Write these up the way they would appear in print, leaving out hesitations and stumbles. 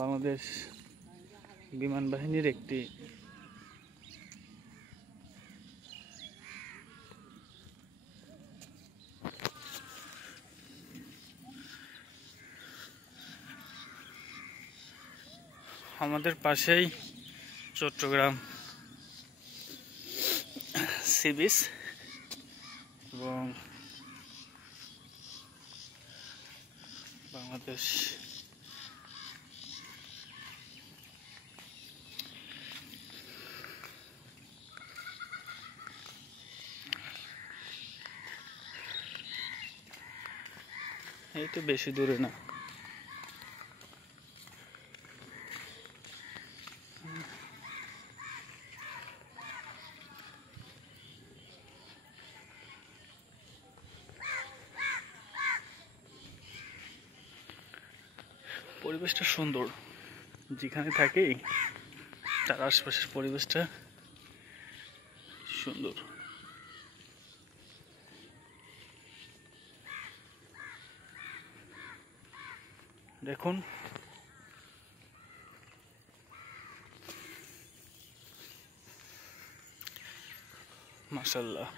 বাংলাদেশ বিমান বাহিনীর একটি আমাদের পাশেই চট্টগ্রাম সি বিচ এবং বাংলাদেশ এই তো বেশি দূরে না। পরিবেশটা সুন্দর, যেখানে থাকি তার আশপাশের পরিবেশটা সুন্দর। দেখুন মাশাআল্লাহ,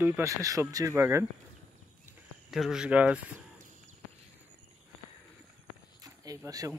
দুই পাশে সবজির বাগান, ঢেঁড়স গাছ, এই পাশেও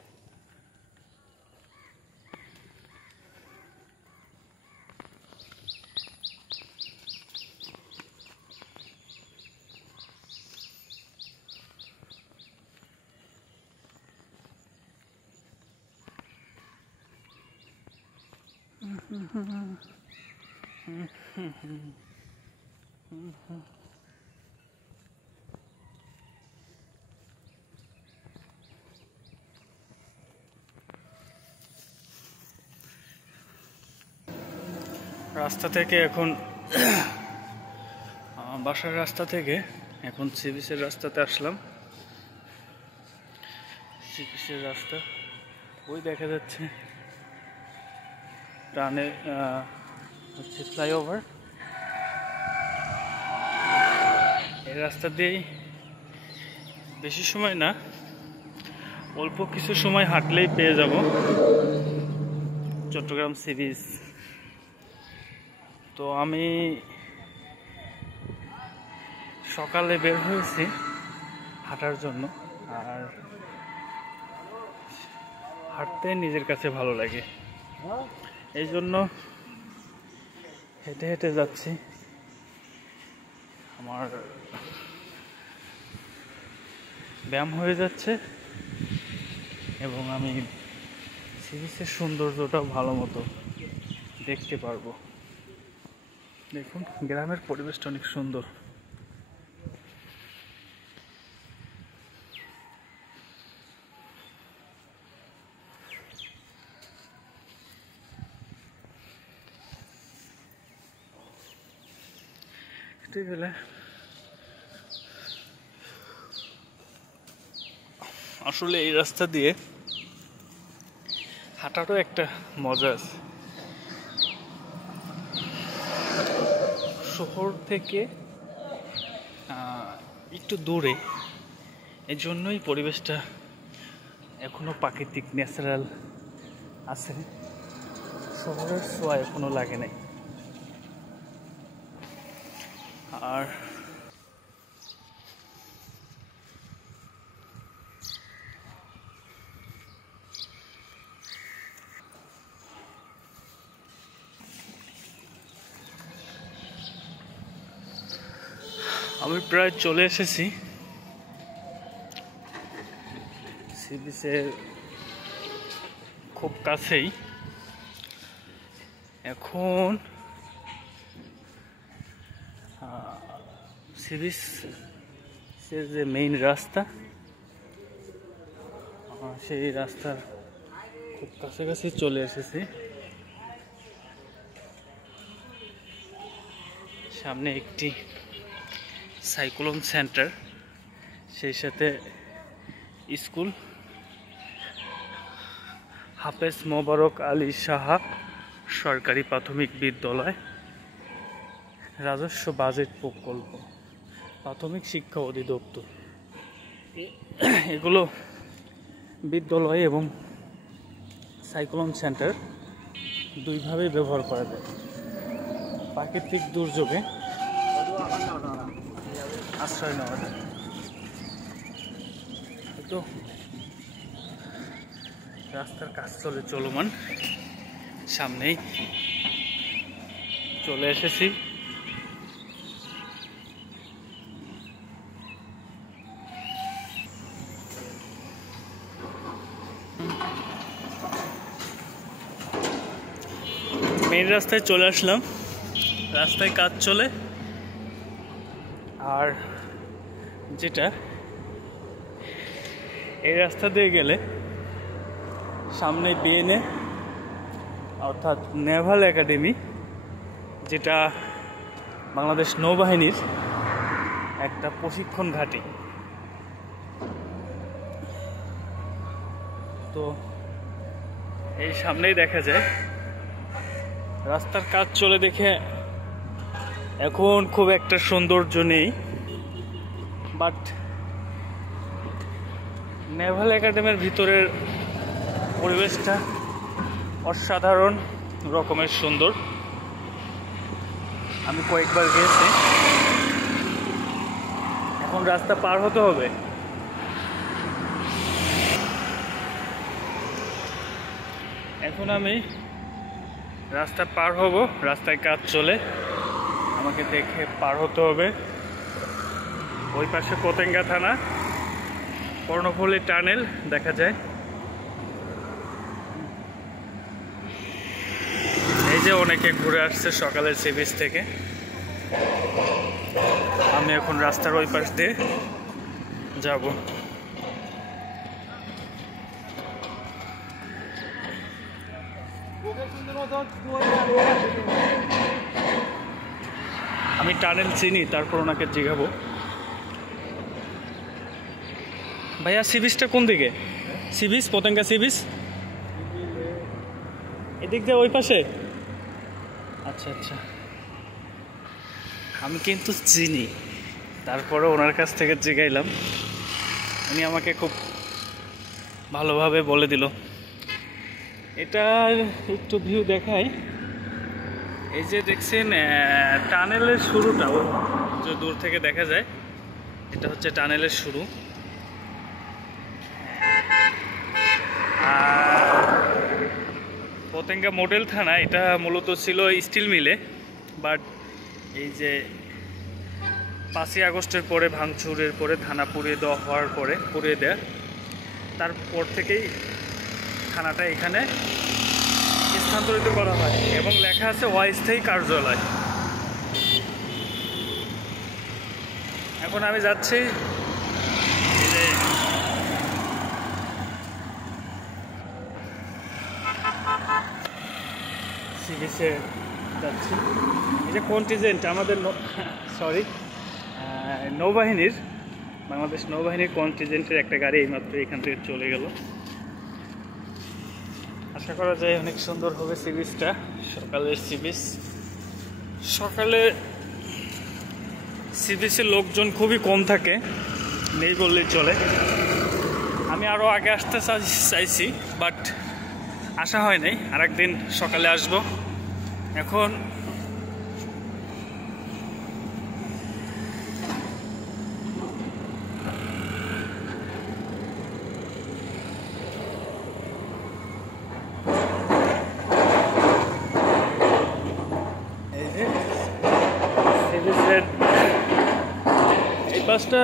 রাস্তা থেকে এখন বাসার রাস্তা থেকে এখন সি বিচের রাস্তাতে আসলাম। সি বিচের রাস্তা ওই দেখা যাচ্ছে, ডানে হচ্ছে ফ্লাইওভার। এই রাস্তা দিয়েই বেশি সময় না, অল্প কিছু সময় হাঁটলেই পেয়ে যাব চট্টগ্রাম সি বিচ। তো আমি সকালে বের হয়েছি হাঁটার জন্য, আর হাঁটতে নিজের কাছে ভালো লাগে, এই জন্য হেঁটে হেঁটে যাচ্ছি। আমার ব্যায়াম হয়ে যাচ্ছে এবং আমি সি বিচের সৌন্দর্যটাও ভালো মতো দেখতে পারবো। দেখুন গ্রামের পরিবেশটা অনেক সুন্দর। ঠিক আছে, আসলে এই রাস্তা দিয়ে হাঁটারও একটা মজা আছে। শহর থেকে একটু দূরে, এই জন্যই পরিবেশটা এখনো প্রাকৃতিক ন্যাচারাল আছে, শহরের ছোঁয়া এখনো লাগে নাই। আর আমি প্রায় চলে এসেছি সি বিচের খুব কাছেই। এখন সি বিচের যে মেইন রাস্তা, সেই রাস্তার খুব কাছাকাছি চলে এসেছি। সামনে একটি সাইক্লোন সেন্টার, সেই সাথে স্কুল হাফেজ মোবারক আলী সাহা সরকারি প্রাথমিক বিদ্যালয়, রাজস্ব বাজেট প্রকল্প, প্রাথমিক শিক্ষা অধিদপ্তর। এগুলো বিদ্যালয় এবং সাইক্লোন সেন্টার দুইভাবে ব্যবহার করা যায়। প্রাকৃতিক দুর্যোগে আশ্রয় নেওয়া যায়। তো রাস্তার কাজ চলমান, সামনেই চলে এসেছি। মেইন রাস্তায় চলে আসলাম। রাস্তায় কাজ চলে, আর যেটা এই রাস্তা দিয়ে গেলে সামনে বিএনএ অর্থাৎ নেভাল একাডেমি, যেটা বাংলাদেশ নৌবাহিনীর একটা প্রশিক্ষণ ঘাঁটি। তো এই সামনেই দেখা যায়। রাস্তার কাজ চলে দেখে এখন খুব একটা সৌন্দর্য নেই, বাট নেভাল একাডেমির ভিতরের পরিবেশটা অসাধারণ রকমের সুন্দর। আমি কয়েকবার গিয়েছি। এখন রাস্তা পার হতে হবে। এখন আমি রাস্তা পার হব। রাস্তায় কাজ চলে, আমাকে দেখে পার হতে হবে। ওই পাশে পতেঙ্গা থানা, কর্ণফুলী টানেল দেখা যায়। এই যে অনেকে ঘুরে আসছে সকালের সি বিচ থেকে। আমি এখন রাস্তার ওই পাশ দিয়ে যাব। আমি টানেল চিনি, তারপর ওনাকে জিজ্ঞাবো, ভাইয়া সি বিচটা কোন দিকে? Sea beach, Patenga sea beach এদিক দিয়ে ওই পাশে? আচ্ছা আচ্ছা, আমি কিন্তু চিনি, তারপরে ওনার কাছ থেকে জিগাইলাম। উনি আমাকে খুব ভালোভাবে বলে দিল। এটার একটু ভিউ দেখাই। এই যে দেখছেন টানেলের শুরুটা, যে দূর থেকে দেখা যায়, এটা হচ্ছে টানেলের শুরু। পতেঙ্গা মডেল থানা, এটা মূলত ছিল স্টিল মিলে, বাট এই যে 5ই আগস্টের পরে ভাঙচুরের পরে থানা পুড়িয়ে দেওয়া হওয়ার পরে, পুড়িয়ে দেয়া, তারপর থেকেই থানাটা এখানে স্থানান্তরিত করা হয় এবং লেখা আছে অস্থায়ী কার্যালয়। এখন আমি যাচ্ছি সি বিচে যাচ্ছি। এই যে কন্টিজেন্ট আমাদের নৌবাহিনীর, বাংলাদেশ নৌবাহিনীর কন্টিজেন্টের একটা গাড়ি এইমাত্র এখান থেকে চলে গেল। আশা করা যায় অনেক সুন্দর হবে সি বিচটা। সকালের সি বিচ, সকালে সি বিচের লোকজন খুবই কম থাকে, নেই বললেই চলে। আমি আরও আগে আসতে চাইছি, বাট আসা হয় নাই। আরেকদিন সকালে আসব। এখন এই পাশটা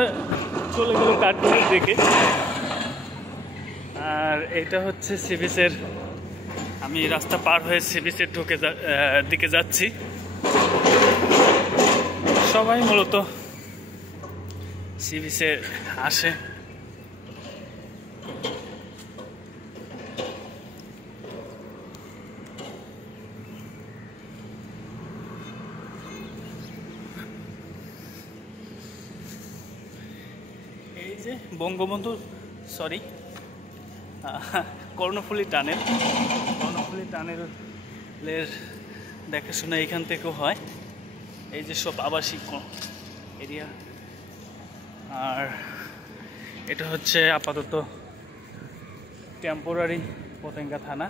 চলে গেল কাঠগুলির দিকে, আর এটা হচ্ছে সি বিচের। আমি রাস্তা পার হয়ে সি বিচের দিকে যাচ্ছি। সবাই মূলত সি বিচে আসে। যে বঙ্গবন্ধু সরি কর্ণফুলী টানেল, কর্ণফুলী টানেলের দেখাশোনা এখান থেকেও হয়। এই যে সব আবাসিক এরিয়া, আর এটা হচ্ছে আপাতত টেম্পোরারি পতেঙ্গা থানা।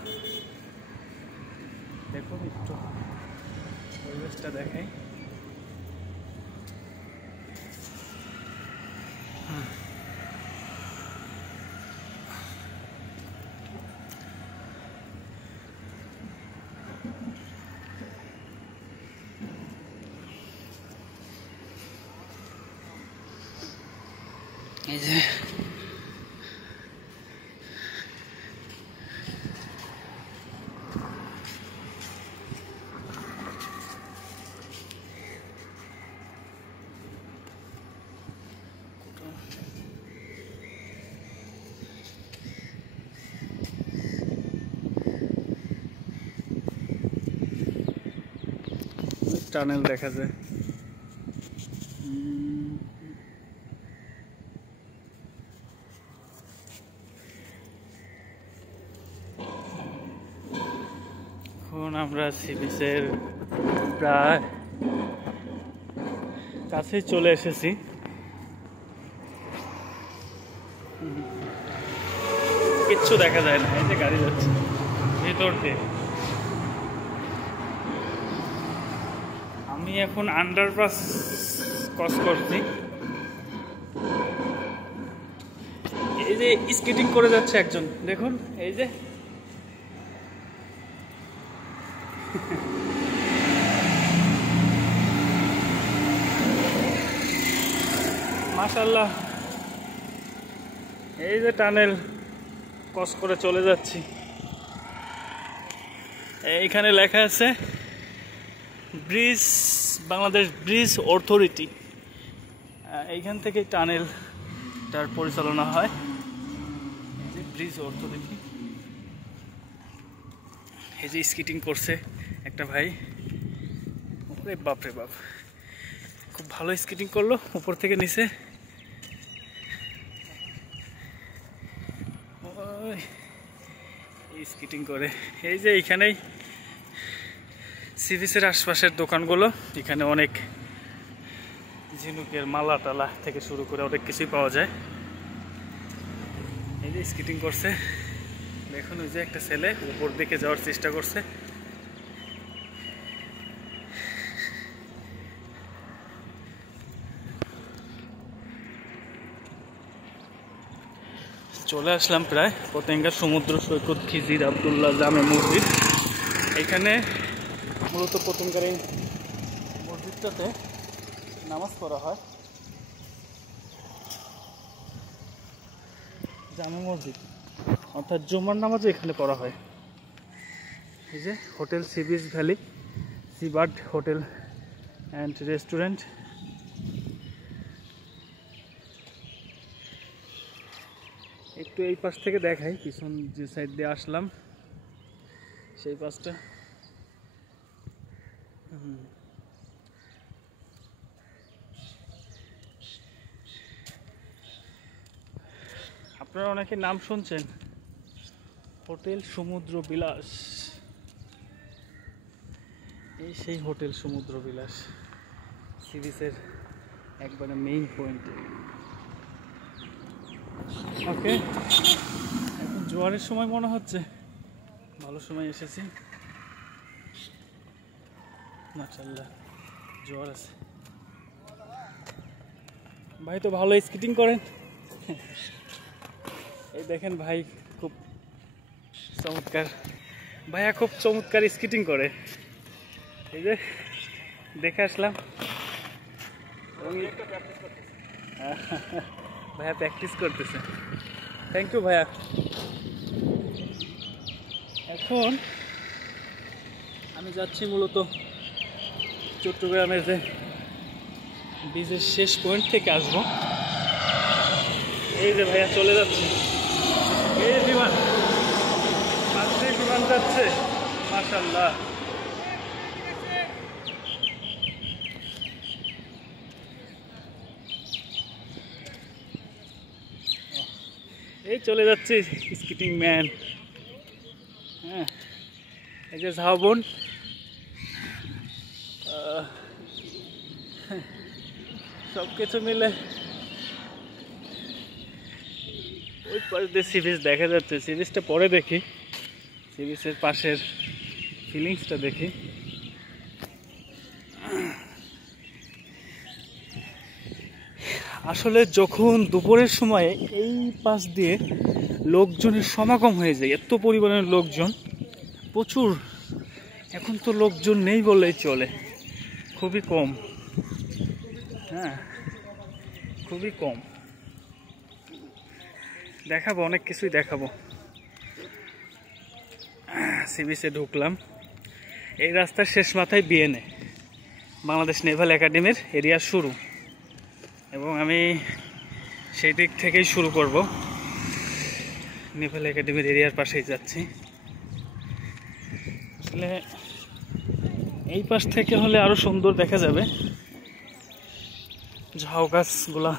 দেখুন একটু পরিবেশটা দেখাই। এই যে টানেল দেখা যায়। এখন আমরা সি বিচের প্রায় কাছে চলে এসেছি। কিচ্ছু দেখা যায় না, এই যে গাড়ি যাচ্ছে ভিতর দিয়ে। আমি এখন আন্ডারপাস ক্রস করছি। এই যে স্কেটিং করে যাচ্ছে একজন, দেখুন এই যে মাশাআল্লাহ। এই যে টানেল ক্রস করে চলে যাচ্ছি। এইখানে লেখা আছে ব্রিজ, বাংলাদেশ ব্রিজ অথরিটি। এইখান থেকে টানেলটার পরিচালনা হয়, এই যে ব্রিজ অথরিটি। এই যে স্কেটিং করছে একটা ভাই, ওরে বাপ রে বাপ, খুব ভালো স্কেটিং করলো উপর থেকে নিচে। স্কেটিং করে এই যে এইখানেই সি বিচের আশপাশের দোকানগুলো, এখানে অনেক ঝিনুকের মালা টালা থেকে শুরু করে অনেক কিছুই পাওয়া যায়। এই যে স্কেটিং করছে দেখুন, ওই যে একটা ছেলে উপর দিকে যাওয়ার চেষ্টা করছে। চলে আসলাম প্রায় পতেঙ্গা সমুদ্র সৈকত খিজির আবদুল্লাহ জামে মসজিদ। এখানে মূলত পতেঙ্গার এই মসজিদটাতে নামাজ পড়া হয়, জামে মসজিদ, অর্থাৎ জুমার নামাজও এখানে পড়া হয়। এই যে hotel sea beach valley, sea bird hotel and restaurant. একটু এই পাশ থেকে দেখাই, পিছন যে সাইড দিয়ে আসলাম সেই পাশটা। আপনারা অনেকে নাম শুনছেন, হোটেল সমুদ্র বিলাস। এই সেই হোটেল সমুদ্র বিলাস, সি বিচের একবারে মেইন পয়েন্ট। ওকে, এখন জোয়ারের সময় মনে হচ্ছে, ভালো সময় এসেছি। মাশাআল্লাহ জোয়ার আছে। ভাই তো ভালো স্কেটিং করেন। এই দেখেন ভাই খুব চমৎকার, ভাইয়া খুব চমৎকার স্কেটিং করে। এই যে দেখে আসলাম, ভাইয়া প্র্যাকটিস করতেছে। থ্যাংক ইউ ভাইয়া। এখন আমি যাচ্ছি মূলত চট্টগ্রামের যে বীজের শেষ পয়েন্ট থেকে আসবো। এই যে ভাইয়া চলে যাচ্ছে, এই বিমান, পাঁচটি বিমান যাচ্ছে। মাশাআল্লাহ, এই চলে যাচ্ছে স্কিটিং ম্যান। হ্যাঁ, এই যে ঝাউবন, সব কিছু মিলে ওই পাশ দিয়ে সি বিচ দেখা যাচ্ছে। সি বিচটা পরে দেখি, সি বিচের পাশের ফিলিংসটা দেখি। আসলে যখন দুপুরের সময় এই পাশ দিয়ে লোকজনের সমাগম হয়ে যায়, এত পরিমাণের লোকজন, প্রচুর। এখন তো লোকজন নেই বললেই চলে, খুবই কম। হ্যাঁ, খুবই কম। দেখাবো, অনেক কিছুই দেখাবো। সি বিচে ঢুকলাম। এই রাস্তার শেষ মাথায় বিএনএ, বাংলাদেশ নেভাল একাডেমির এরিয়া শুরু, এবং আমি সেই দিক থেকেই শুরু করব। নেভাল একাডেমির এরিয়ার পাশেই যাচ্ছি। আসলে এই পাশ থেকে হলে আরো সুন্দর দেখা যাবে ঝাউ গাছগুলা।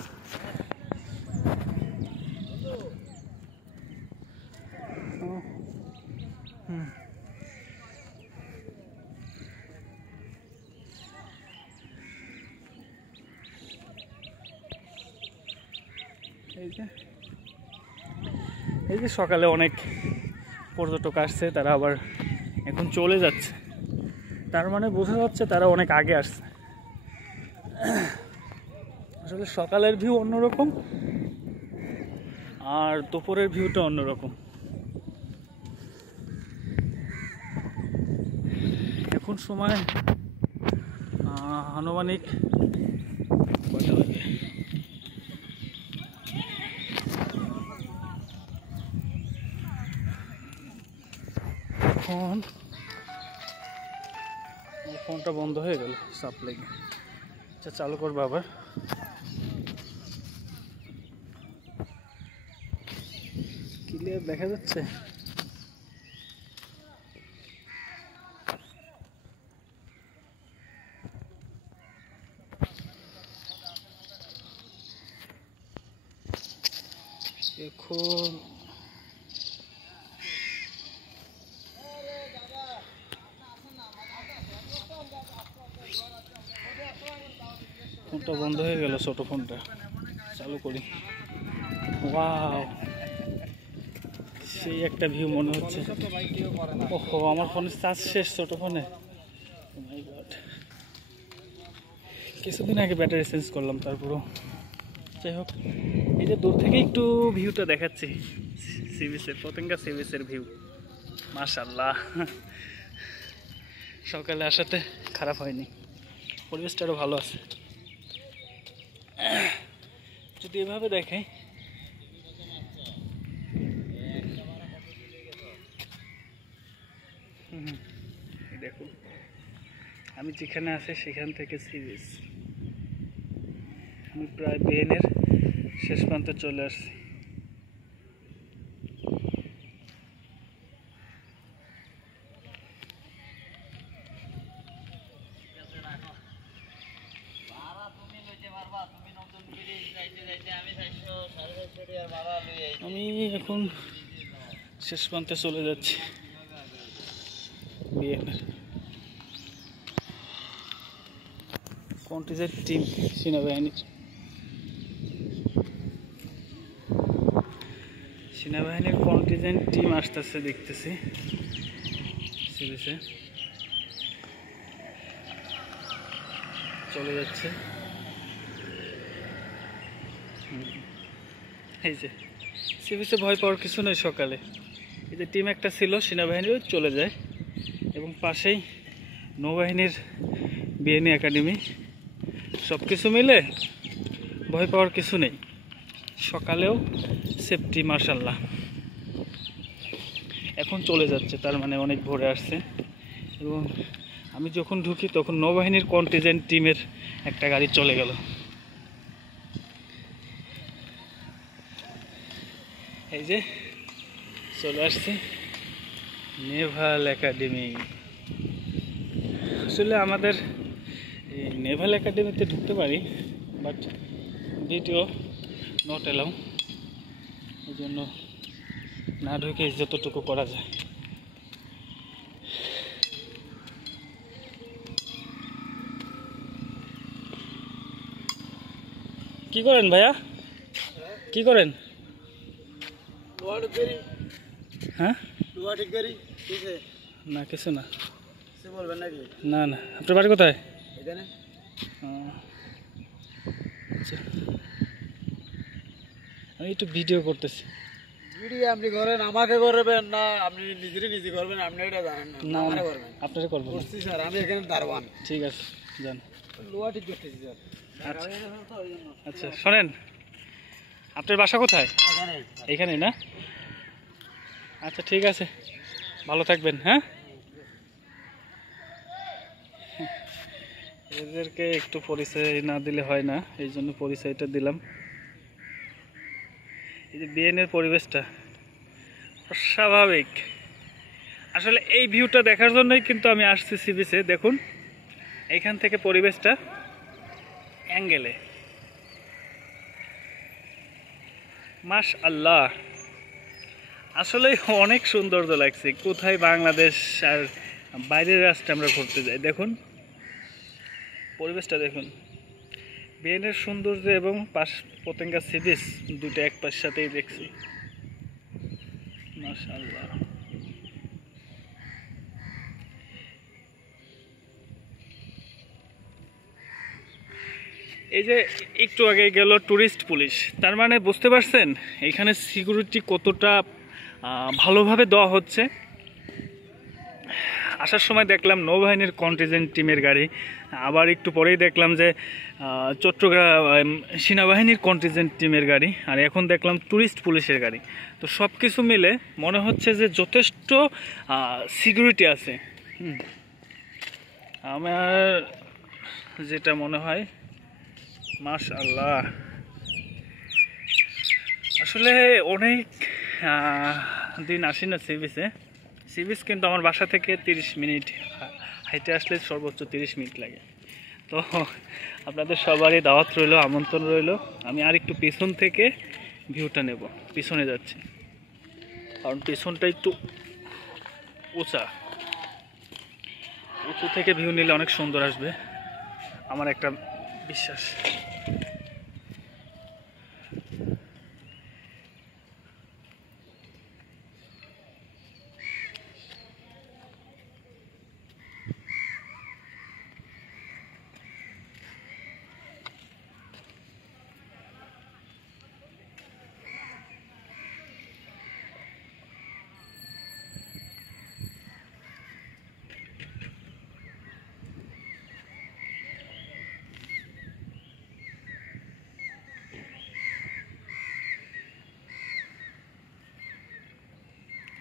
এই যে সকালে অনেক পর্যটক আসছে, তারা আবার এখন চলে যাচ্ছে, তার মানে বোঝা যাচ্ছে তারা অনেক আগে আসছে। আসলে সকালের ভিউ অন্যরকম, আর দুপুরের ভিউটা অন্যরকম। এখন সময় আনুমানিক এখন ফোনটা বন্ধ হয়ে গেল সাপ্লাই। আচ্ছা, চালু করবো আবার। ক্লিয়ার দেখা যাচ্ছে? এখন ফোনটা বন্ধ হয়ে গেল, ছোট ফোনটা। চালু করি। ওয়াও, সেই একটা ভিউ মনে হচ্ছে। ওহো, আমার ফোনের চার্জ শেষ ছোট ফোনে। কিছুদিন আগে ব্যাটারি চেঞ্জ করলাম, তারপরও যাই হোক। এই যে দূর থেকে একটু ভিউটা দেখাচ্ছি, সি বিচের, পতেঙ্গা সি বিচের ভিউ। মাশাআল্লাহ, সকালে আসাতে খারাপ হয়নি, পরিবেশটা আরও ভালো আছে। যদি এভাবে দেখে, দেখুন আমি যেখানে আছি সেখান থেকে সি বিচ। আমি প্রায় বিএনএর শেষ প্রান্তে চলে আসছি। আমি এখন শেষ প্রান্তে চলে যাচ্ছি বিএনএর। কন্টিজেন্ট টিম সেনাবাহিনীর কন্টিজেন্ট টিম আসতেছে দেখতেছি সি বিচে। চলে যাচ্ছে। এই যে সি বিচে ভয় পাওয়ার কিছু নেই। সকালে এই যে টিম একটা ছিল সেনাবাহিনীর, চলে যায়, এবং পাশেই নৌবাহিনীর বিএনএ একাডেমি। সব কিছু মিলে ভয় পাওয়ার কিছু নেই। সকালেও সেফটি মাশাআল্লাহ। এখন চলে যাচ্ছে, তার মানে অনেক ভোরে আসছে। এবং আমি যখন ঢুকি তখন নৌবাহিনীর কন্টিজেন্ট টিমের একটা গাড়ি চলে গেল। এই যে চলে আসছে নেভাল একাডেমি। আসলে আমাদের এই নেভাল একাডেমিতে ঢুকতে পারি, বাট ভিডিও নট এলাও। এই জন্য না ঢুকে যতটুকু করা যায়। কি করেন ভাইয়া, কি করেন? হ্যাঁ না কিছু না, না না। আপনার বাড়ি কোথায়? আচ্ছা, আমি একটু ভিডিও করতেছি। ভিডিও আপনি করেন, আমাকে করবেন না, আপনি নিজে করবেন, আপনি এটা জানেন না। না আমারে করবেন, আপনারা করবেন না। বুঝছি স্যার, আমি এখানে দারোয়ান। ঠিক আছে যান। লোহা ঠিক করতেছি স্যার। আচ্ছা আচ্ছা, শোনেন, আপনার বাসা কোথায়? এখানে এইখানে না? আচ্ছা ঠিক আছে, ভালো থাকবেন। হ্যাঁ, এদেরকে একটু পরিচয় না দিলে হয় না, এই জন্য পরিচয়টা দিলাম। এই যে বিএনের পরিবেশটা অস্বাভাবিক। আসলে এই ভিউটা দেখার জন্যই কিন্তু আমি আসছি সি বিচে। দেখুন এইখান থেকে পরিবেশটা অ্যাঙ্গেলে, মাশআল্লাহ, আসলে অনেক সৌন্দর্য লাগছে। কোথায় বাংলাদেশ আর বাইরের রাষ্ট্রে আমরা ঘুরতে যাই, দেখুন পরিবেশটা দেখুন। বিএনের সৌন্দর্য এবং পতেঙ্গা সি বিচ দুটো এক পাশ সাথেই দেখছি, মাশাআল্লাহ। এই যে একটু আগে গেল টুরিস্ট পুলিশ, তার মানে বুঝতে পারছেন এখানে সিকিউরিটি কতটা ভালোভাবে দেওয়া হচ্ছে। আসার সময় দেখলাম নৌবাহিনীর কন্টিনজেন্ট টিমের গাড়ি, আবার একটু পরেই দেখলাম যে চট্টগ্রাম সেনাবাহিনীর কন্টিনজেন্ট টিমের গাড়ি, আর এখন দেখলাম টুরিস্ট পুলিশের গাড়ি। তো সব কিছু মিলে মনে হচ্ছে যে যথেষ্ট সিকিউরিটি আছে। আমার যেটা মনে হয়, মাশআল্লাহ, আসলে অনেক দিন আসি না সি বিচে। সি বিচ কিন্তু আমার বাসা থেকে 30 মিনিট, হাইটে আসলে সর্বোচ্চ 30 মিনিট লাগে। তো আপনাদের সবারই দাওয়াত রইল, আমন্ত্রণ রইল। আমি আর একটু পিছন থেকে ভিউটা নেব, পিছনে যাচ্ছি, কারণ পিছনটা একটু উঁচা, উঁচু থেকে ভিউ নিলে অনেক সুন্দর আসবে, আমার একটা বিশ্বাস।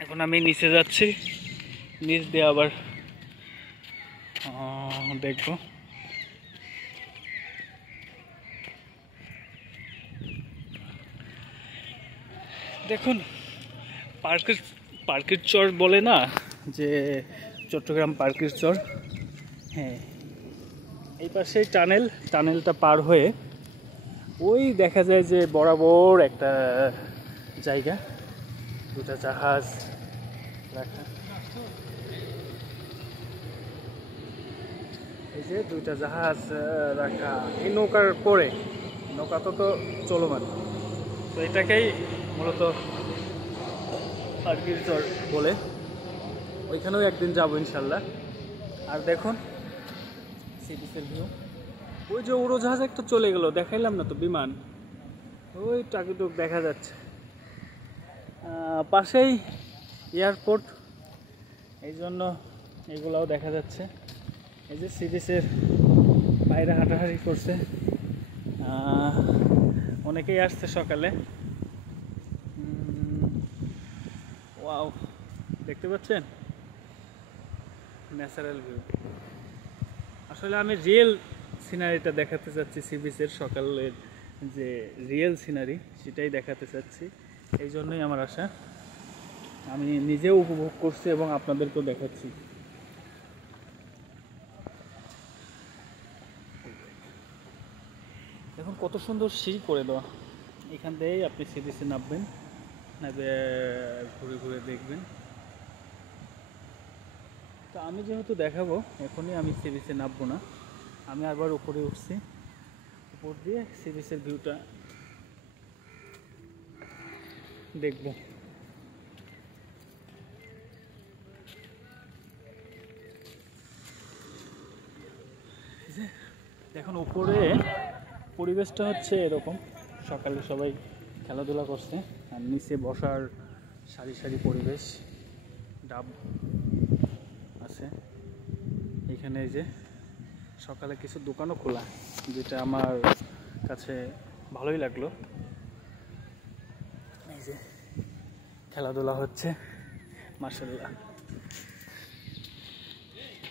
এখন আমি নিচে যাচ্ছি, নিচ দিয়ে আবার দেখব। দেখুন পার্কের চর বলে না, যে চট্টগ্রাম পার্কের চর। হ্যাঁ, এই পাশেই টানেলটা পার হয়ে ওই দেখা যায় যে বরাবর একটা জায়গা, দুটা জাহাজ রাখা। এই যে দুইটা জাহাজ রাখা, এই নৌকার পরে, নৌকা তো চলমান। তো এটাকেই মূলত পার্কের চর বলে। ওইখানেও একদিন যাবো ইনশাল্লাহ। আর দেখুন সি বিচের ভিউ, ওই যে উড়োজাহাজ একটা চলে গেল, দেখাইলাম না তো, বিমান, ওই টাকিটুক দেখা যাচ্ছে। পাশেই এয়ারপোর্ট, এই জন্য এগুলাও দেখা যাচ্ছে। এই যে সি বিচের বাইরে হাঁটাহাঁটি করছে, অনেকেই আসছে সকালে। ওয়াও, দেখতে পাচ্ছেন ন্যাচারাল ভিউ। আসলে আমি রিয়েল সিনারিটা দেখাতে চাচ্ছি, সি বিচের সকালের যে রিয়েল সিনারি সেটাই দেখাতে চাচ্ছি, এই জন্যই আমার আশা। আমি নিজেও উপভোগ করছি এবং আপনাদেরকেও দেখাচ্ছি। এখন কত সুন্দর সিঁড়ি করে দেওয়া, এখান থেকেই আপনি সি বিচে নামবেন। ঘুরে ঘুরে দেখবেন। তো আমি যেহেতু দেখাবো, এখনই আমি সি বিচে নামবো না, আমি আবার উপরে উঠছি, উপর দিয়ে সি বিচের ভিউটা দেখব। এখন উপরে পরিবেশটা হচ্ছে এরকম, সকালে সবাই খেলাধুলা করছে, আর নিচে বসার সারি সারি পরিবেশ, ডাব আছে এখানে। এই যে সকালে কিছু দোকানও খোলা, যেটা আমার কাছে ভালোই লাগলো। এই যে খেলাধুলা হচ্ছে, মাশাআল্লাহ।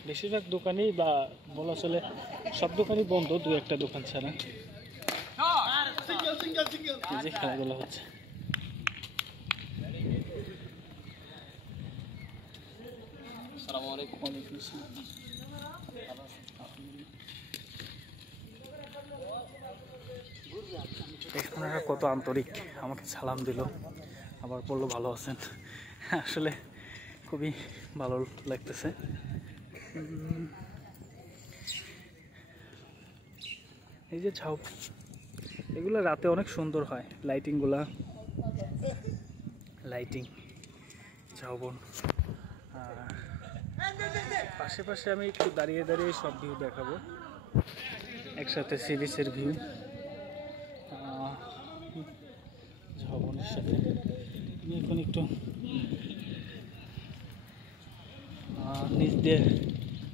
বেশিরভাগ দোকানই বা বলা চলে সব দোকানই বন্ধ, দু একটা দোকান ছাড়া। এই যে খেলাধুলা হচ্ছে। আপনারা কত আন্তরিক, আমাকে সালাম দিল, আবার বললো ভালো আছেন। আসলে খুবই ভালো লাগতেছে। এই যে ঝাউ, এগুলো রাতে অনেক সুন্দর হয়, লাইটিংগুলা, লাইটিং ঝাউবন। আর পাশে পাশে আমি একটু দাঁড়িয়ে দাঁড়িয়ে সব ভিউ দেখাবো একসাথে, সি বিচের ভিউ ঝাউবনের সাথে। আমি এখন একটু নিচ দিয়ে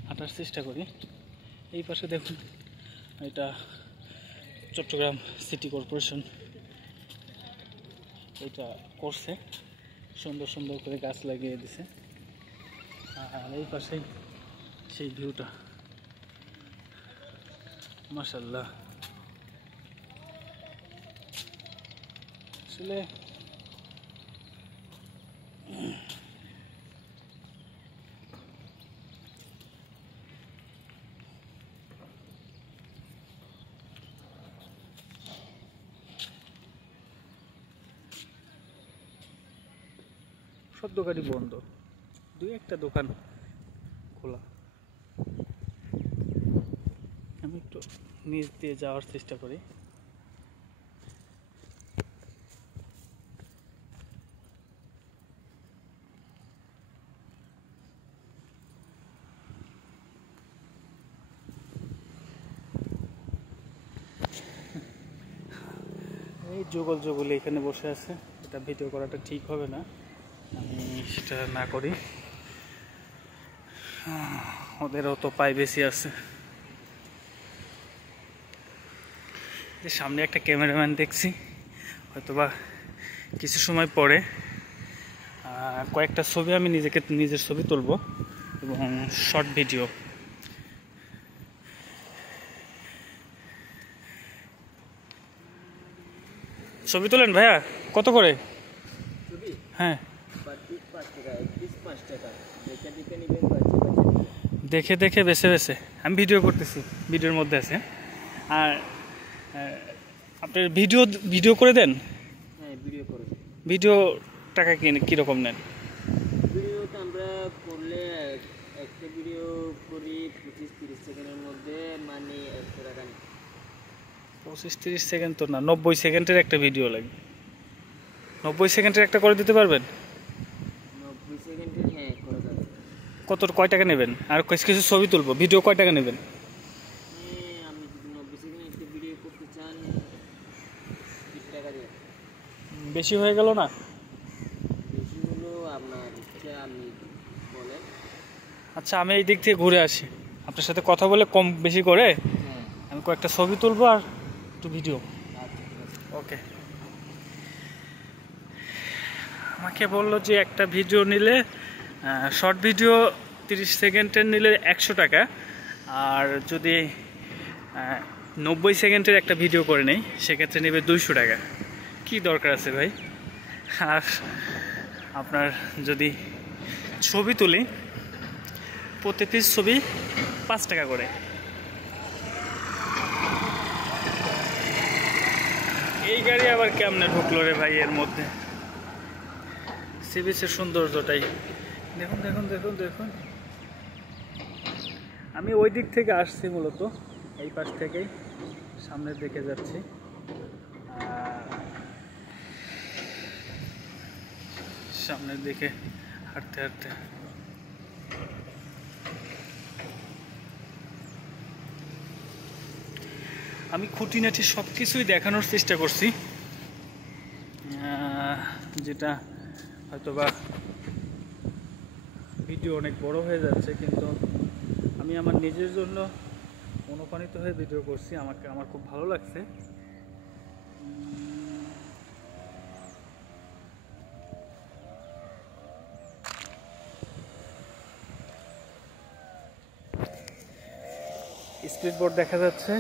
হাঁটার চেষ্টা করি। এই পাশে দেখুন, এটা চট্টগ্রাম সিটি কর্পোরেশন এটা করছে, সুন্দর সুন্দর করে গাছ লাগিয়ে দিছে। আর এই পাশেই সেই ভিউটা, মাশাআল্লাহ। আসলে সব দোকানই বন্ধ, দুই একটা দোকান খোলা। আমি একটু নিচ দিয়ে যাওয়ার চেষ্টা করি। এই যুগল যুগলে এখানে বসে আছে, এটা ভিডিও করাটা ঠিক হবে না, আমি সেটা না করি, ওদেরও তো প্রাইভেসি আছে। যে সামনে একটা ক্যামেরাম্যান দেখছি, হয়তোবা কিছু সময় পরে কয়েকটা ছবি আমি নিজের ছবি তুলবো এবং শর্ট ভিডিও। ছবি তোলেন ভাইয়া, কত করে? হ্যাঁ, দেখে দেখে বেছে বেছে আমি ভিডিও করতেছি, ভিডিওর মধ্যে আছে। আর আপনার ভিডিও করে দেন? হ্যাঁ, ভিডিও করে। ভিডিও টাকা কীরকম নেন? ভিডিও তো আমরা করলে একটা ভিডিও করি 25-30 সেকেন্ডের মধ্যে, মানে 100 টাকা নেই। 25-30 সেকেন্ড তো না, 90 সেকেন্ডের একটা ভিডিও লাগবে। 90 সেকেন্ডের একটা করে দিতে পারবেন? 90 সেকেন্ডের, হ্যাঁ, করা যাবে। কয় টাকা নেবেন? আর কিছু ছবি তুলবো, ভিডিও কয় টাকা নেবেন? আপনি যদি 90 সেকেন্ড একটা ভিডিও করতে চান, 20 টাকা দেবেন। বেশি হয়ে গেল না? বেশি হলো আপনার ইচ্ছা, আপনি বলেন। আচ্ছা, আমি এই দিক থেকে ঘুরে আসি, আপনার সাথে কথা বলে কম বেশি করে আমি কয়েকটা ছবি তুলবো আর একটু ভিডিও। ওকে। আমাকে বললো যে একটা ভিডিও নিলে, শর্ট ভিডিও 30 সেকেন্ডের নিলে 100 টাকা, আর যদি 90 সেকেন্ডের একটা ভিডিও করে নেই সেক্ষেত্রে নেবে 200 টাকা। কি দরকার আছে ভাই? আর আপনার যদি ছবি তুলি, প্রতি পিস ছবি 5 টাকা করে। এই গাড়ি আবার কেমনে ঢুকলো রে ভাই এর মধ্যে? সি বিচের সৌন্দর্যটাই দেখুন দেখুন দেখুন দেখুন। আমি ওই দিক থেকে আসছি, মূলত এই পাশ থেকেই সামনের দিকে যাচ্ছি। সামনের দিকে হাঁটতে হাঁটতে আমি খুঁটিনাটি সব কিছুই দেখানোর চেষ্টা করছি, যেটা হয়তোবা ভিডিও অনেক বড় হয়ে যাচ্ছে, কিন্তু আমি আমার নিজের জন্য অনুপ্রাণিত হয়ে ভিডিও করছি। আমার খুব ভালো লাগছে। স্পিড বোট দেখা যাচ্ছে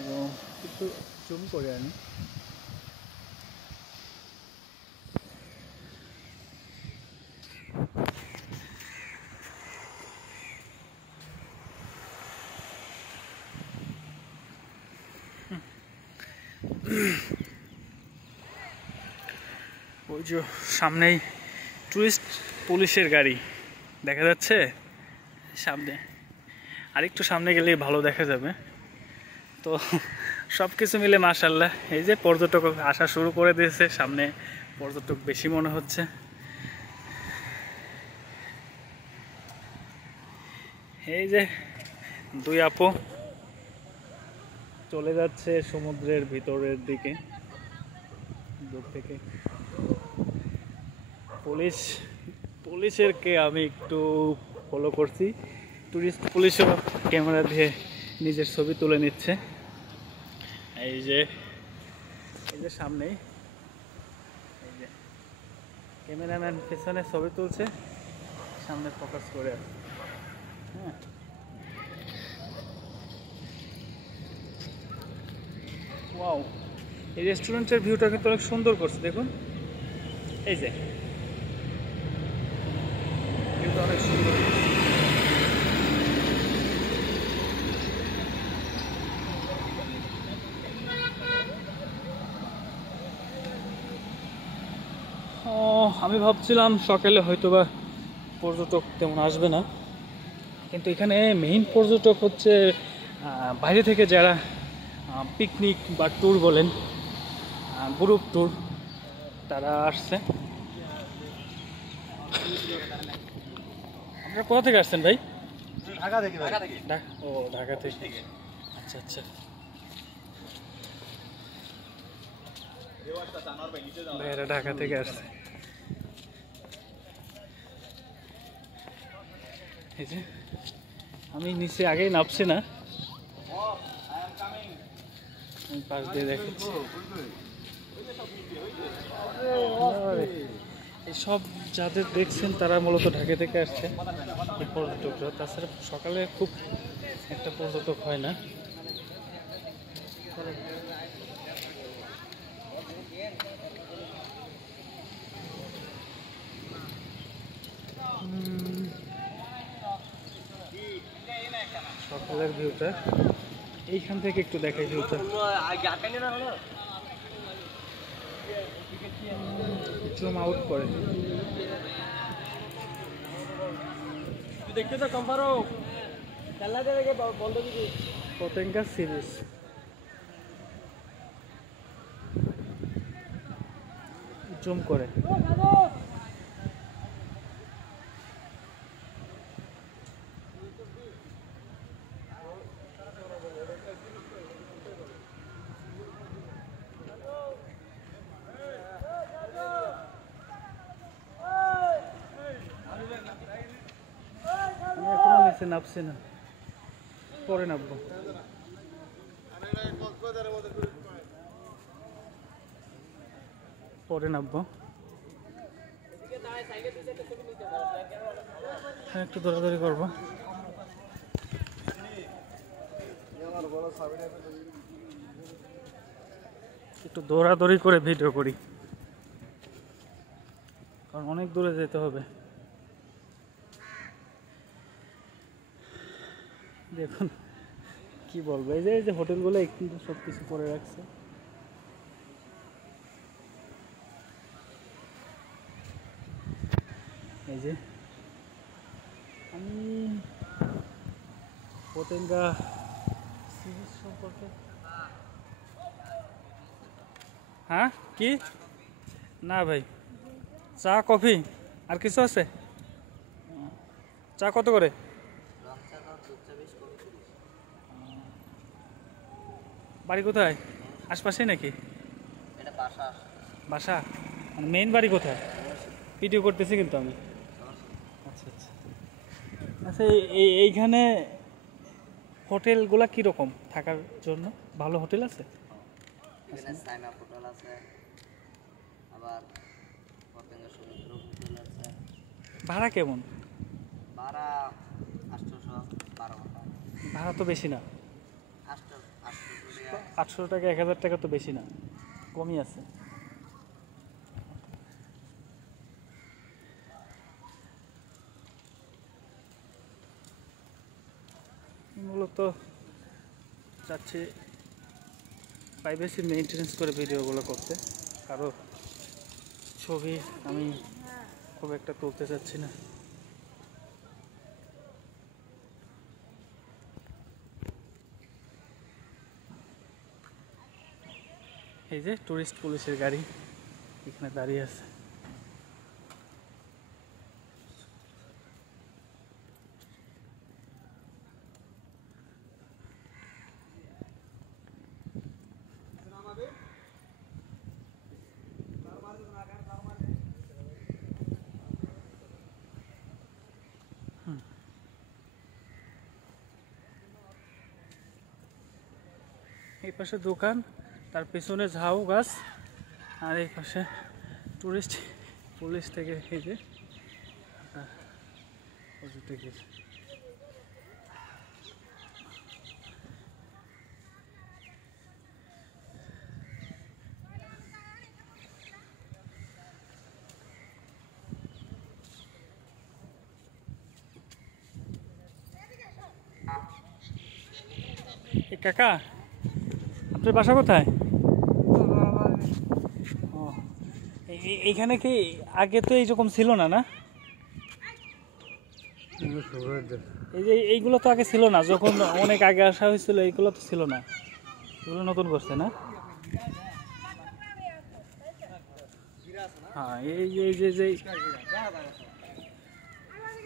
এবং একটু জুম করে আনি। ওই যে সামনেই টুরিস্ট পুলিশের গাড়ি দেখা যাচ্ছে সামনে, আরেকটু সামনে গেলেই ভালো দেখা যাবে। তো সব কিছু মিলে মাশাআল্লাহ, এই যে পর্যটক আসা শুরু করে দিয়েছে, সামনে পর্যটক বেশি মনে হচ্ছে। এই যে দুই আপু চলে যাচ্ছে সমুদ্রের ভিতরের দিকে দূর থেকে। পুলিশেরকে আমি একটু ফলো করছি, টুরিস্ট পুলিশও ক্যামেরা দিয়ে নিজের ছবি তুলে নিচ্ছে। এই যে সামনেই এই যে ক্যামেরাম্যান পেছনে ছবি তুলছে, সামনে ফোকাস করে আছে। হ্যাঁ, ওয়াও, এই রেস্টুরেন্টের ভিউটা কিন্তু অনেক সুন্দর করছে, দেখুন। এই যে ভিউটা অনেক সুন্দর। আমি ভাবছিলাম সকালে হয়তোবা পর্যটক তেমন আসবে না, কিন্তু এখানে মেইন পর্যটক হচ্ছে বাইরে থেকে যারা পিকনিক বা ট্যুর বলেন, গ্রুপ ট্যুর, তারা আসছে। আপনারা কোথা থেকে আসছেন ভাই? ঢাকা থেকে। ও, ঢাকা থেকে। আচ্ছা আচ্ছা, ভাইয়েরা ঢাকা থেকে আসছে। এই যে আমি নিচে আগেই নামছি না, আমি পাশ দিয়ে দেখাচ্ছি। এই সব যাদের দেখছেন তারা মূলত ঢাকা থেকে আসছে, এই পর্যটকরা। তাছাড়া সকালে খুব একটা পর্যটক হয় না। সকালের ভিউটা এইখান থেকে একটু দেখাই, ভিউটা জুম আউট করে দেখতে তো কম পারো চাল্লা দেবে বন্ধ দিবি। Patenga sea beach. জুম করে নিচে নামছি না, পরে নামবো। পরে নামবো, একটু দৌড়াদৌড়ি করবো। একটু দৌড়াদৌড়ি করে ভিডিও করি, কারণ অনেক দূরে যেতে হবে। দেখুন কি বলবো, এই যে হোটেলগুলো কিন্তু সব কিছু করে রাখছে। এই যে আমি পতেঙ্গা সি বিচ সম্পর্কে, হ্যাঁ কি না ভাই, চা কফি আর কিছু আছে? চা কত করে? বাড়ি কোথায়? আশপাশে নাকি? বাসা মানে মেইন বাড়ি কোথায়? ভিডিও করতেছি কিন্তু আমি। আচ্ছা আচ্ছা আচ্ছা, এইখানে হোটেলগুলা কীরকম থাকার জন্য? ভালো হোটেল আছে? এখানে সাইমা হোটেল আছে, আবার পতেঙ্গা সমুদ্র হোটেল আছে। ভাড়া কেমন? ভাড়া 800, 12 ঘন্টা। ভাড়া তো বেশি না, 800 টাকা। 800 টাকা 1000 টাকা তো বেশি না, কমই আছে। মূলত চাচ্ছি প্রাইভেসি মেনটেনেন্স করে ভিডিওগুলো করতে, কারো ছবি আমি খুব একটা তুলতে চাচ্ছি না। এই যে টুরিস্ট পুলিশের গাড়ি এখানে দাঁড়িয়ে আছে। এই পাশে দোকান, তার পেছনে ঝাউ গাছ, আর এই পাশে টুরিস্ট পুলিশ থেকে এই যে থেকে কাকা, আপনার বাসা কোথায়? ও, এইখানে কি আগে তো এইরকম ছিল না? না, এই যে এইগুলো তো আগে ছিল না, যখন অনেক আগে আসা হয়েছিল এইগুলো তো ছিল না, এগুলো নতুন করছে না? হ্যাঁ, এই যে যে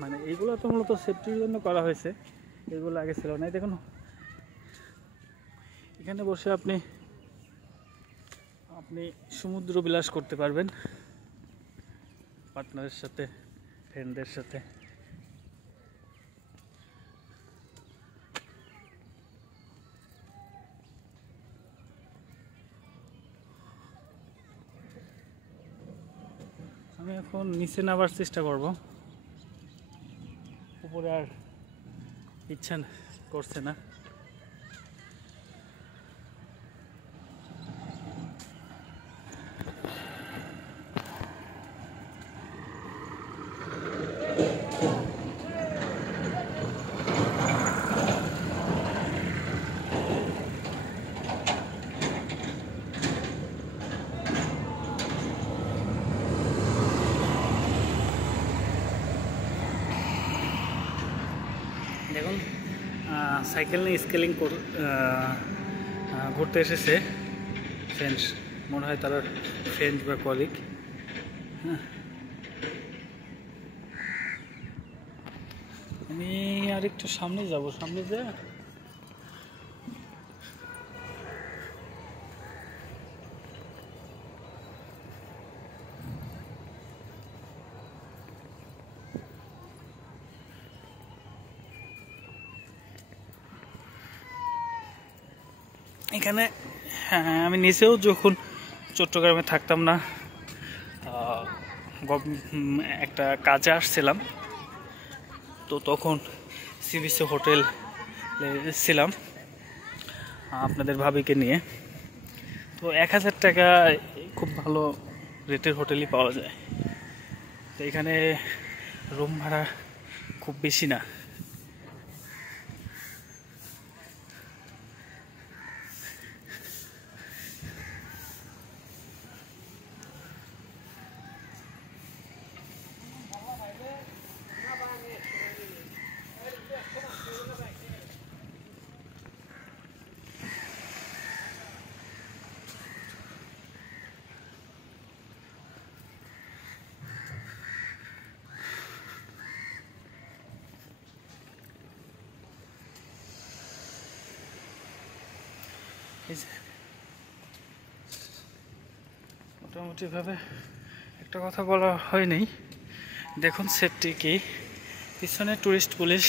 মানে এইগুলো তো মূলত সেফটির জন্য করা হয়েছে, এগুলো আগে ছিল না। এই দেখুন, এখানে বসে আপনি সমুদ্র বিলাস করতে পারবেন পার্টনারের সাথে, ফ্রেন্ডদের সাথে। আমি এখন নিচে নামার চেষ্টা করব, উপরে আর ইচ্ছা করছে না। দেখুন, সাইকেল নিয়ে স্কেলিং ঘুরতে এসেছে ফ্রেন্ডস, মনে হয় তার ফ্রেন্ড বা কলিগ। হ্যাঁ, আমি আর একটু সামনে যাব, সামনে যা এখানে। হ্যাঁ, আমি নিচেও যখন চট্টগ্রামে থাকতাম না, একটা কাজে আসছিলাম, তো তখন সি বিচে হোটেল ছিলাম আপনাদের ভাবিকে নিয়ে। তো 1000 টাকা খুব ভালো রেটের হোটেলই পাওয়া যায়। তো এখানে রুম ভাড়া খুব বেশি না। এই যে মোটামুটিভাবে একটা কথা বলা হয়নি, দেখুন সেফটি কি, পিছনে টুরিস্ট পুলিশ,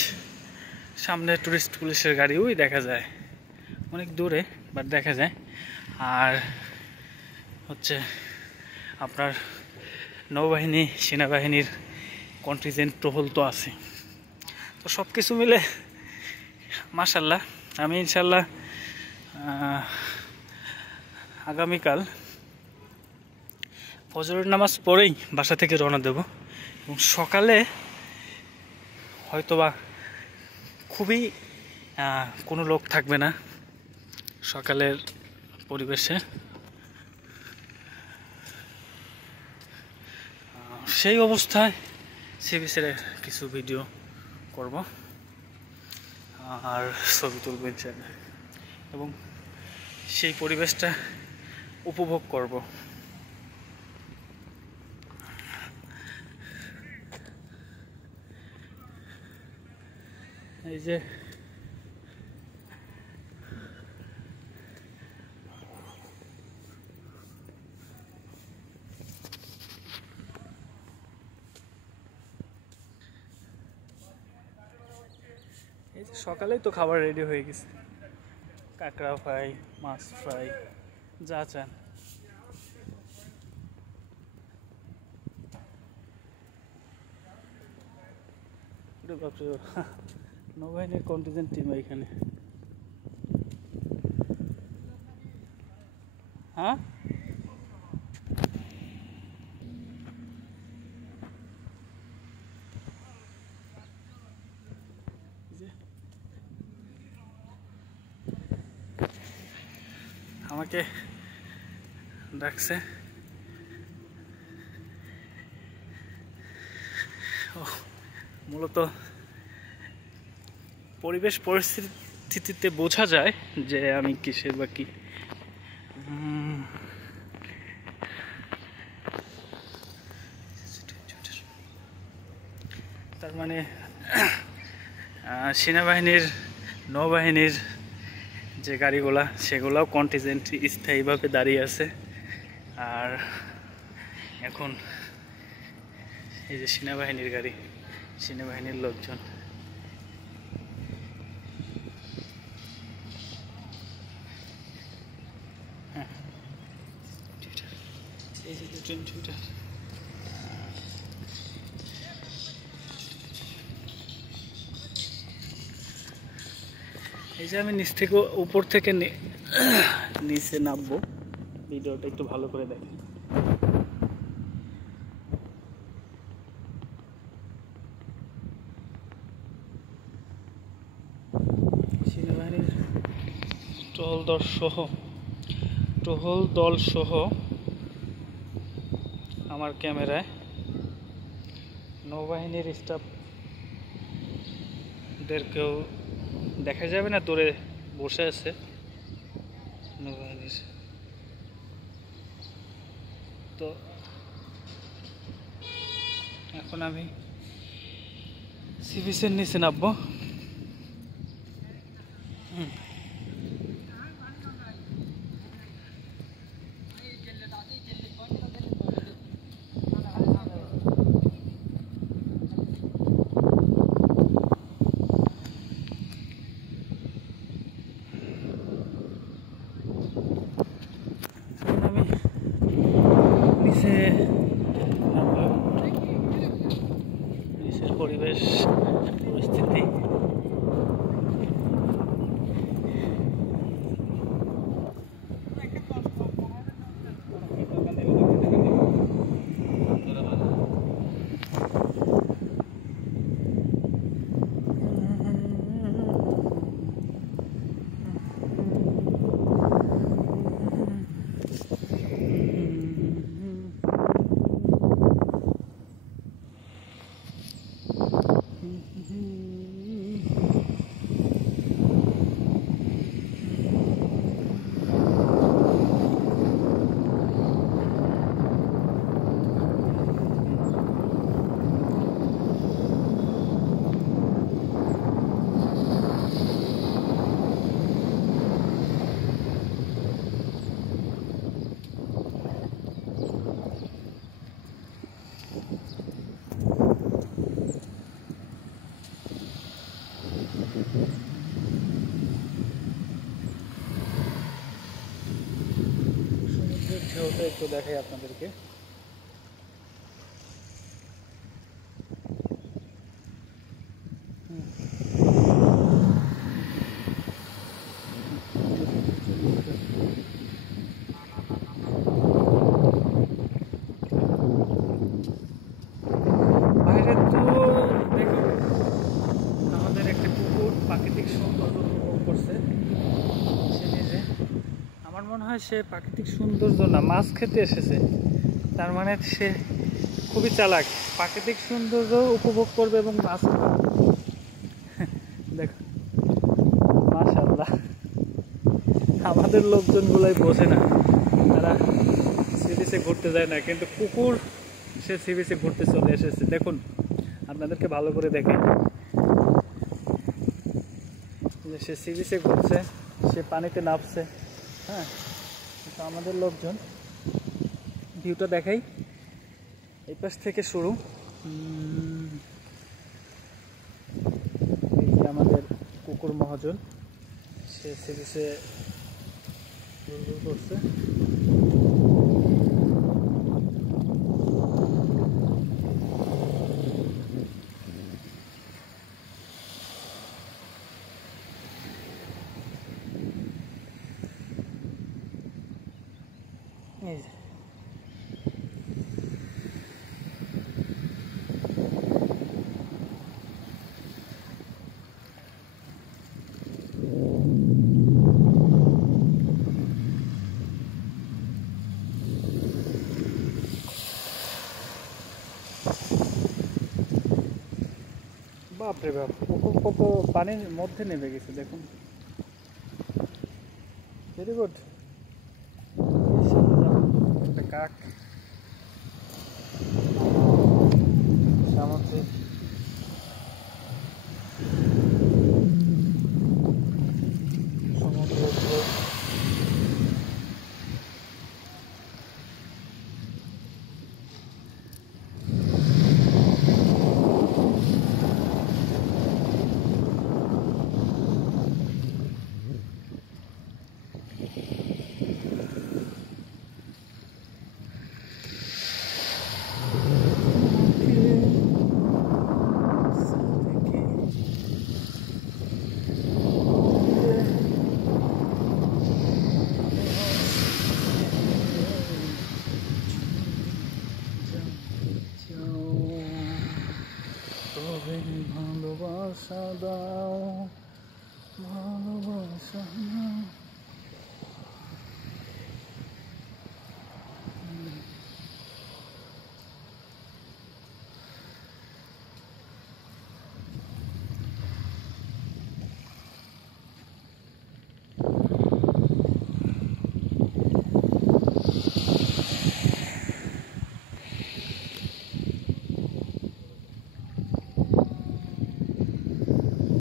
সামনে টুরিস্ট পুলিশের গাড়ি ওই দেখা যায় অনেক দূরে, বাট দেখা যায়। আর হচ্ছে আপনার নৌবাহিনী, সেনাবাহিনীর কন্টিনজেন্ট টহল তো আছে। তো সব কিছু মিলে মাশাল্লাহ, আমি ইনশাল্লাহ আগামীকাল ফজরের নামাজ পড়েই বাসা থেকে রওনা দেব, এবং সকালে হয়তোবা খুবই কোনো লোক থাকবে না সকালের পরিবেশে। সেই অবস্থায় সি বিচের কিছু ভিডিও করব আর ছবি তুলব ইনশাআল্লাহ, এবং সেই পরিবেশটা উপভোগ করব। এই যে সকালেই তো খাবার রেডি হয়ে গেছে, কাঁকড়া ফ্রাই, মাছ ফ্রাই, যা চান। নৌবাহিনীর কন্টিনজেন্ট টিম এখানে। হ্যাঁ, আমাকে ডাকছে। মূলত পরিবেশ পরিস্থিতিতে বোঝা যায় যে আমি কিসের বা কি। তার মানে সেনাবাহিনীর, নৌবাহিনীর যে গাড়িগুলা সেগুলাও কন্টিনজেন্ট স্থায়ীভাবে দাঁড়িয়ে আছে। আর এখন এই যে সেনাবাহিনীর গাড়ি, সেনাবাহিনীর লোকজন। হ্যাঁ, এই যে ট্রেন টুইটার। এই যে আমি নিচ থেকে, উপর থেকে নিচে নামবো, ভিডিওটা একটু ভালো করে দেখেন। সেনাবাহিনীর টহল দল সহ আমার ক্যামেরায় নৌবাহিনীর স্টাফদেরকেও দেখা যাবে না, দূরে বসে আছে নৌবাহিনীর। তো এখন আমি সি বিচের নিচে নামবো। আমি নিচে নামবো, নিচের পরিবেশ পরিস্থিতি। একটু দেখাই আপনাদেরকে। বাইরে তো দেখুন আমাদের একটা পুকুর প্রাকৃতিক সৌন্দর্য উপভোগ করছে সে নিজে। আমার মনে হয় সে প্রাকৃতিক সৌন্দর্য না, মাছ খেতে এসেছে। তার মানে সে খুবই চালাক, প্রাকৃতিক সৌন্দর্য উপভোগ করবে এবং মাছ খাবে। দেখো মাশাআল্লাহ, আমাদের লোকজনগুলাই বোঝে না, তারা সি বিচে ঘুরতে যায় না, কিন্তু কুকুর সে সি বিচে ঘুরতে চলে এসেছে। দেখুন আপনাদেরকে ভালো করে দেখে, সে সি বিচে ঘুরছে, সে পানিতে নামছে। হ্যাঁ, তো আমাদের লোকজন, ভিউটা দেখাই, এই পাশ থেকে শুরু। এই যে আমাদের কুকুর মহাজন, সে সি বিচে ঘুরঘুর করছে। এই যে বাপরে বাপ, পুকুর কত পানির মধ্যে নেমে গেছে দেখুন। Very good. একটা কাক সামুদ্রিক সমুদ্র। ভালোবাসা